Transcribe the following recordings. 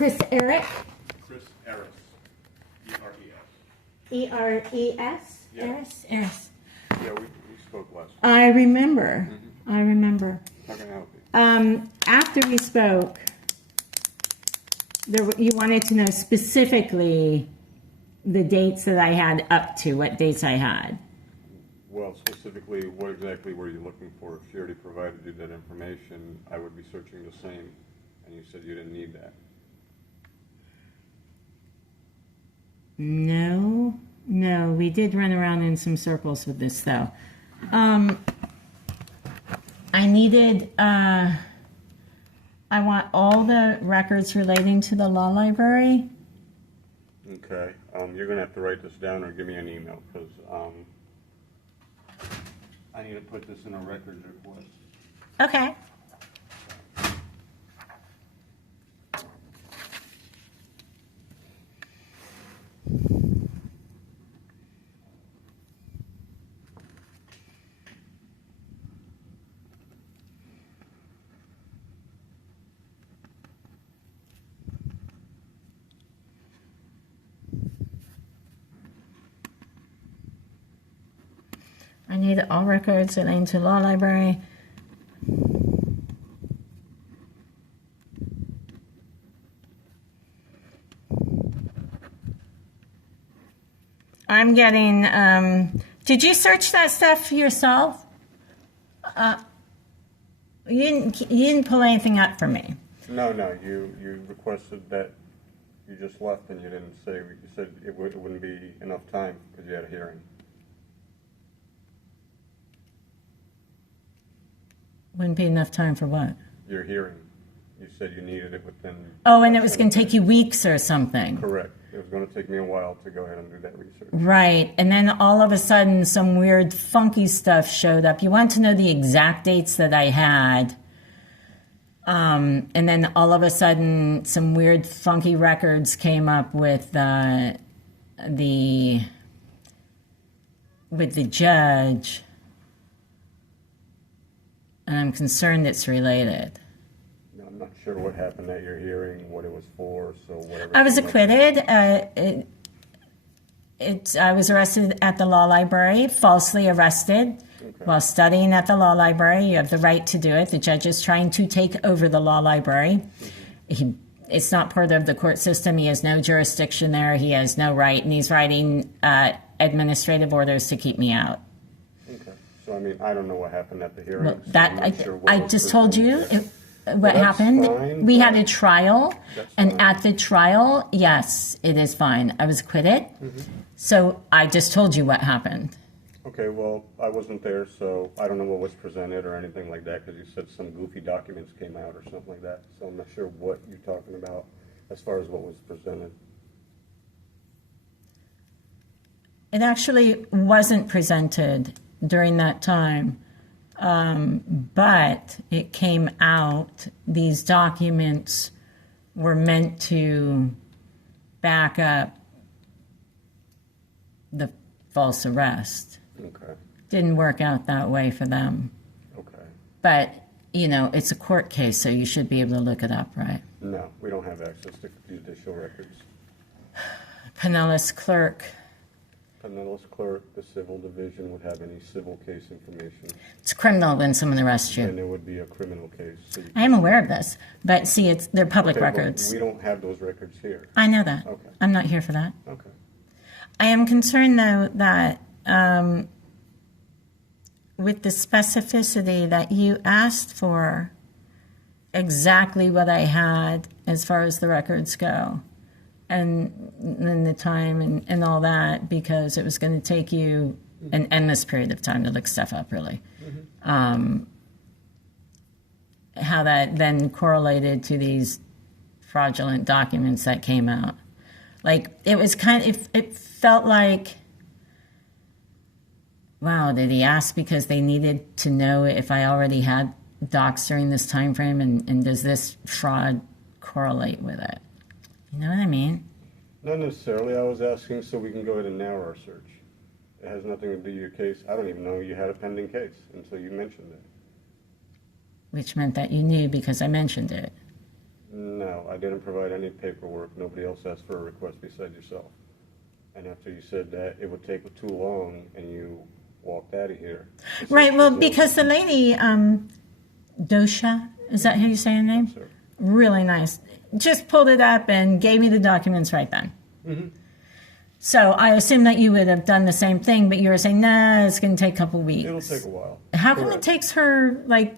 Chris Eric. Chris Eris. E-R-E-S. E-R-E-S? Yeah. Eris? Yeah, we spoke last. I remember. I remember. How can I help you? After we spoke, you wanted to know specifically the dates that I had up to, what dates I had. Well, specifically, what exactly were you looking for? If she already provided you that information, I would be searching the same, and you said you didn't need that. No, we did run around in some circles with this, though. I needed, I want all the records relating to the law library. Okay. You're going to have to write this down or give me an email, because I need to put this in a records request. Okay. I need all records relating to law library. I'm getting, did you search that stuff yourself? You didn't pull anything up for me. No, you requested that. You just left and you didn't say. You said it wouldn't be enough time because you had a hearing. Wouldn't be enough time for what? Your hearing. You said you needed it within... Oh, and it was going to take you weeks or something. Correct. It was going to take me a while to go ahead and do that research. Right. And then all of a sudden, some weird, funky stuff showed up. You want to know the exact dates that I had. And then all of a sudden, some weird, funky records came up with the judge. And I'm concerned it's related. I'm not sure what happened at your hearing, what it was for, so whatever. I was acquitted. I was arrested at the law library, falsely arrested. Okay. While studying at the law library. You have the right to do it. The judge is trying to take over the law library. It's not part of the court system. He has no jurisdiction there. He has no right, and he's writing administrative orders to keep me out. Okay. So, I mean, I don't know what happened at the hearing. Well, so that I'm not sure what I was just told you presented. what happened. Fine, we had a trial, and fine. at the trial, yes, it is fine. I was acquitted. So I just told you what happened. Okay, well, I wasn't there, so I don't know what was presented or anything like that, because you said some goofy documents came out or something like that, so I'm not sure what you're talking about as far as what was presented. It actually wasn't presented during that time, but it came out. These documents were meant to back up the false arrest. Okay, Didn't work out that way for them. okay. But, you know, it's a court case, so you should be able to look it up, right? No, we don't have access to judicial records. Pinellas clerk. Pinellas clerk, the civil division would have any civil case information, It's criminal when someone arrests you. and it would be a criminal case. So I am aware of this, but see, they're public Okay, but records. we don't have those records here. I know that. Okay. I'm not here for that. Okay. I am concerned, though, that with the specificity that you asked for, exactly what I had as far as the records go, and the time and all that, because it was going to take you an endless period of time to look stuff up, really. How that then correlated to these fraudulent documents that came out. Like, it was it felt like, wow, did he ask because they needed to know if I already had docs during this time frame, and does this fraud correlate with it? You know what I mean? Not necessarily. I was asking so we can go ahead and narrow our search. It has nothing to do with your case. I don't even know you had a pending case until you mentioned it. Which meant that you knew because I mentioned it. No, I didn't provide any paperwork. Nobody else asked for a request besides yourself. And after you said that it would take too long and you walked out of here. Right, well, because the lady, Docia, is that how you say her name? Yes, sir. Really nice. Just pulled it up and gave me the documents right then. Mm-hmm. So I assume that you would have done the same thing, but you were saying, nah, it's going to take a couple weeks. It'll take a while. How come it Correct. takes her like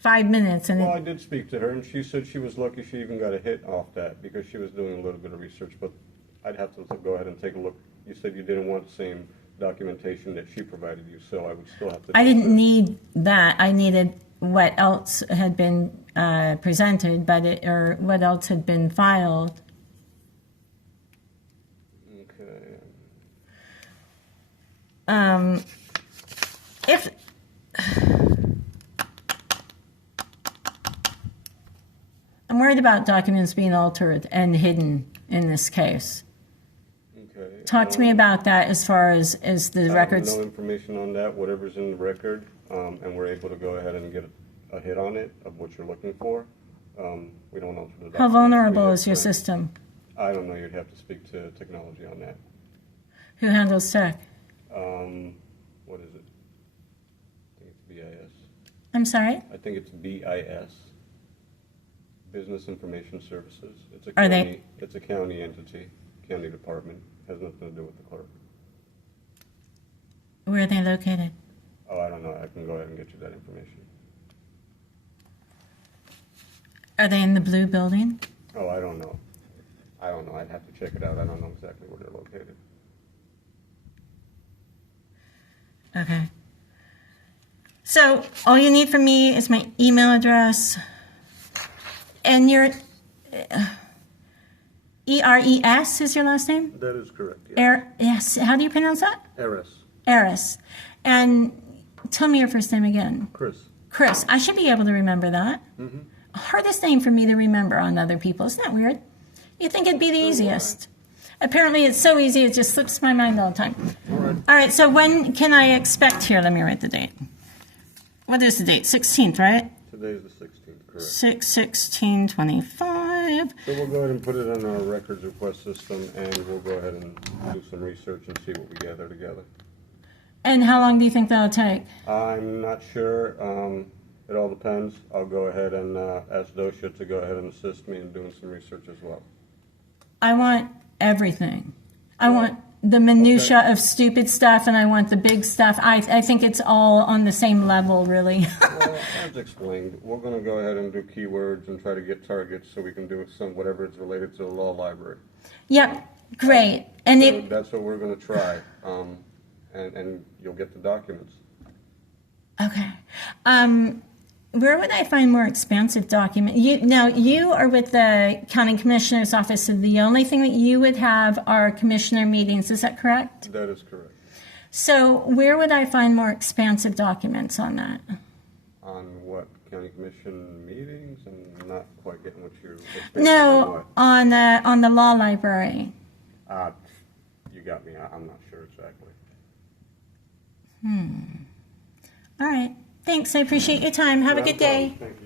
5 minutes? And Well, I did speak to her, and she said she was lucky she even got a hit off that because she was doing a little bit of research. But I'd have to go ahead and take a look. You said you didn't want the same documentation that she provided you, so I would still have to. I didn't need that. I needed what else had been presented, or what else had been filed. Okay. If I'm worried about documents being altered and hidden in this case. Okay. Talk to me about that as far as the records. I have no information on that. Whatever's in the record, and we're able to go ahead and get a hit on it of what you're looking for. We don't know. For the How documents vulnerable we is your have print. system? I don't know. You'd have to speak to technology on that. Who handles tech? What is it? I think it's BIS. I'm sorry? I think it's BIS. Business Information Services. It's a Are county, they- It's a county entity, county department. Has nothing to do with the clerk. Where are they located? Oh, I don't know. I can go ahead and get you that information. Are they in the blue building? Oh, I don't know. I don't know. I'd have to check it out. I don't know exactly where they're located. Okay. So all you need from me is my email address and your ERES is your last name? That is correct. Yeah. Yes. How do you pronounce that? Eris. Eris. And tell me your first name again. Chris. Chris. I should be able to remember that. Mm-hmm. Hardest name for me to remember on other people. Isn't that weird? You'd think it'd be the easiest. Apparently it's so easy it just slips my mind all the time. All right. All right, so when can I expect here? Let me write the date. What is the date? 16th, right? Today's the 16th, correct. 6/16/25. So we'll go ahead and put it on our records request system, and we'll go ahead and do some research and see what we gather together. And how long do you think that'll take? I'm not sure. It all depends. I'll go ahead and ask Docia to go ahead and assist me in doing some research as well. I want everything. I want the minutia of stupid stuff, and I want the big stuff. I think it's all on the same level, really. Well, as explained, we're going to go ahead and do keywords and try to get targets so we can do whatever is related to the law library. Yep, great. And So it, that's what we're going to try, and you'll get the documents. okay. Where would I find more expansive document? Now, you are with the county commissioner's office, so the only thing that you would have are commissioner meetings. Is that correct? That is correct. So where would I find more expansive documents on that? On what, county commission meetings? I'm not quite getting what you're... No, on the law library. You got me. I'm not sure exactly. All right. Thanks. I appreciate your time. Have a Not a good day. problem. Thank you.